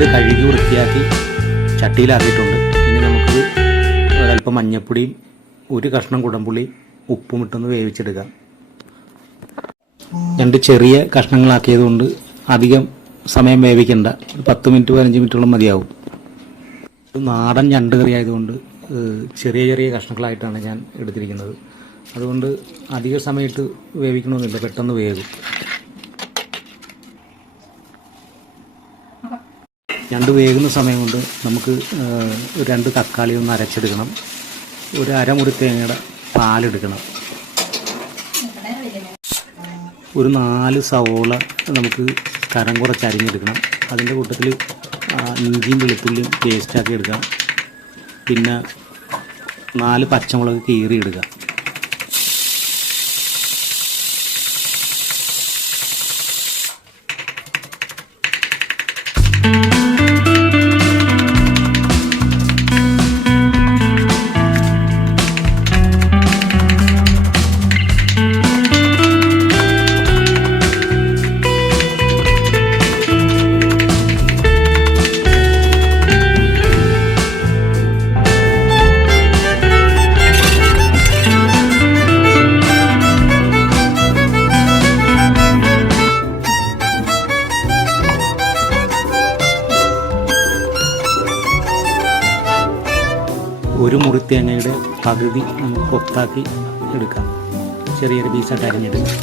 ഞണ്ട് കഴുകി വൃത്തിയാക്കി ചട്ടിയിലാക്കിയിട്ടുണ്ട്. ഇനി നമുക്ക് ഒരല്പം മഞ്ഞൾപ്പൊടിയും ഒരു കഷ്ണം കുടംപുളി ഉപ്പും ഇട്ടൊന്ന് വേവിച്ചെടുക്കാം. ഞണ്ട് ചെറിയ കഷ്ണങ്ങളാക്കിയതുകൊണ്ട് അധികം സമയം വേവിക്കണ്ട, 10 മിനിറ്റ് 15 മിനിറ്റോളം മതിയാവും. നാടൻ ഞണ്ട് കറി ആയതുകൊണ്ട് ചെറിയ ചെറിയ കഷ്ണങ്ങളായിട്ടാണ് ഞാൻ എടുത്തിരിക്കുന്നത്. അതുകൊണ്ട് അധിക സമയത്ത് വേവിക്കണമെന്നില്ല, പെട്ടെന്ന് വേകും. ഞണ്ട് വേകുന്ന സമയം കൊണ്ട് നമുക്ക് 2 തക്കാളി ഒന്ന് അരച്ചെടുക്കണം. ഒരു അരമുറി തേങ്ങയുടെ പാലെടുക്കണം. ഒരു 4 സവോള നമുക്ക് കനം കുറച്ച് അരിഞ്ഞെടുക്കണം. അതിൻ്റെ കൂട്ടത്തിൽ ഇഞ്ചിയും വെളുത്തുള്ളിയും പേസ്റ്റാക്കി എടുക്കാം. പിന്നെ 4 പച്ചമുളക് കീറി ഇടുക. ഒരു മുറി തേങ്ങയുടെ പകുതി നമുക്ക് കൊത്താക്കി എടുക്കാം. ചെറിയൊരു പീസായിട്ട് അരിഞ്ഞെടുക്കാം.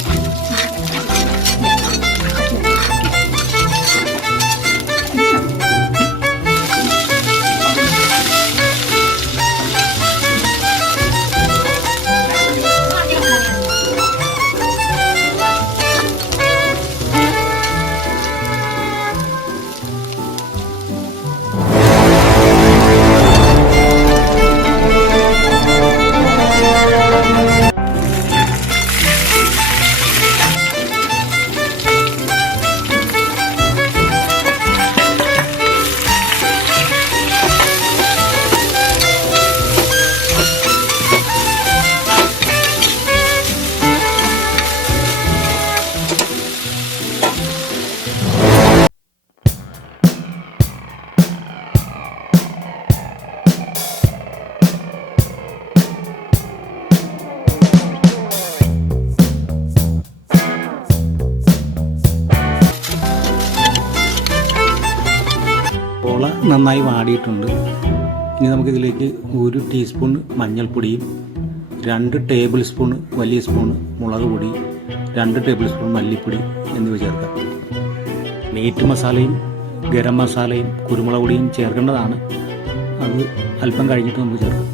നന്നായി വാടിയിട്ടുണ്ട്. ഇനി നമുക്കിതിലേക്ക് 1 ടീസ്പൂൺ മഞ്ഞൾപ്പൊടിയും 2 ടേബിൾ സ്പൂൺ വലിയ സ്പൂൺ മുളക് പൊടി, 2 ടേബിൾ സ്പൂൺ മല്ലിപ്പൊടി എന്നിവ ചേർക്കാം. മീറ്റ് മസാലയും ഗരം മസാലയും കുരുമുളക് പൊടിയും ചേർക്കേണ്ടതാണ്. അത് അല്പം കഴിഞ്ഞിട്ട് നമുക്ക് ചേർക്കാം.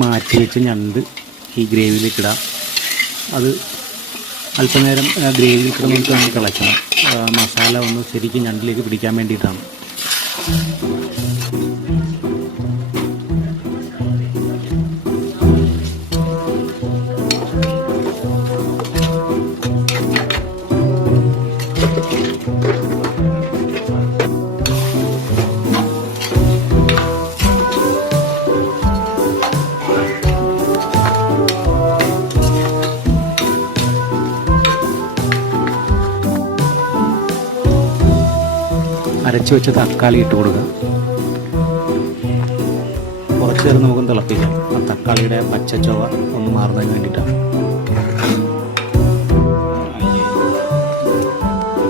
മാറ്റി വെച്ച് ഞണ്ട് ഈ ഗ്രേവിയിലേക്ക് ഇടാം. അത് അല്പനേരം ഗ്രേവിയിൽ കിടന്നിട്ട് നമുക്ക് ഇളക്കണം. മസാല ഒന്ന് ശരിക്കും ഞണ്ടിലേക്ക് പിടിക്കാൻ വേണ്ടിയിട്ടാണ്. അരച്ചു വെച്ച തക്കാളി ഇട്ട് കൊടുക്കുക. കുറച്ച് നേരം നമുക്ക് തിളപ്പിക്കാം. ആ തക്കാളിയുടെ പച്ചച്ചൊവ ഒന്ന് മാറുന്നതിന് വേണ്ടിയിട്ടാണ്.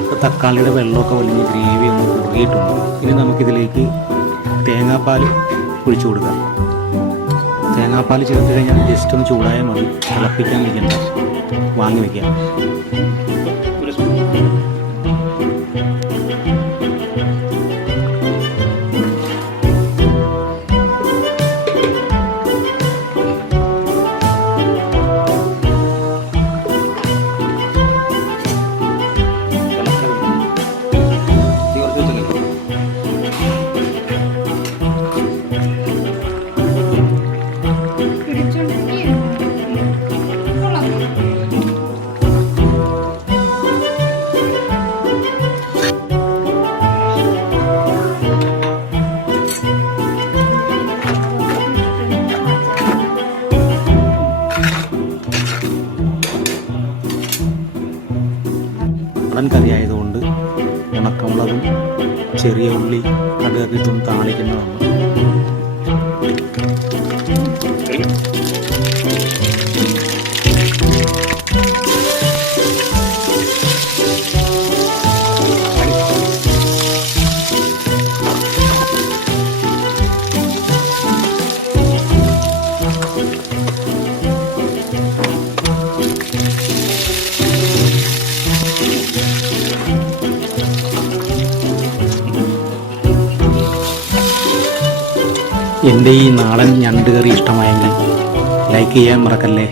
ഇപ്പോൾ തക്കാളിയുടെ വെള്ളമൊക്കെ വലിയ ഗ്രേവി ഒന്ന് കുറുകിയിട്ടുണ്ട്. ഇനി നമുക്കിതിലേക്ക് തേങ്ങാപ്പാൽ ഒഴിച്ചു കൊടുക്കാം. തേങ്ങാപ്പാൽ ചേർത്ത് കഴിഞ്ഞാൽ ജസ്റ്റ് ഒന്ന് ചൂടായാൽ മതി. തിളപ്പിക്കാൻ വയ്ക്കണ്ട, വാങ്ങി വയ്ക്കാം. നാടൻ കറി ആയതുകൊണ്ട് ഉണക്കമുളകും ചെറിയ ഉള്ളി കടുകൊക്കെ ഇതൊന്ന് താളിക്കുന്നതാണ്. എൻ്റെ ഈ നാടൻ ഞണ്ട് കറി ഇഷ്ടമായെങ്കിൽ ലൈക്ക് ചെയ്യാൻ മറക്കല്ലേ.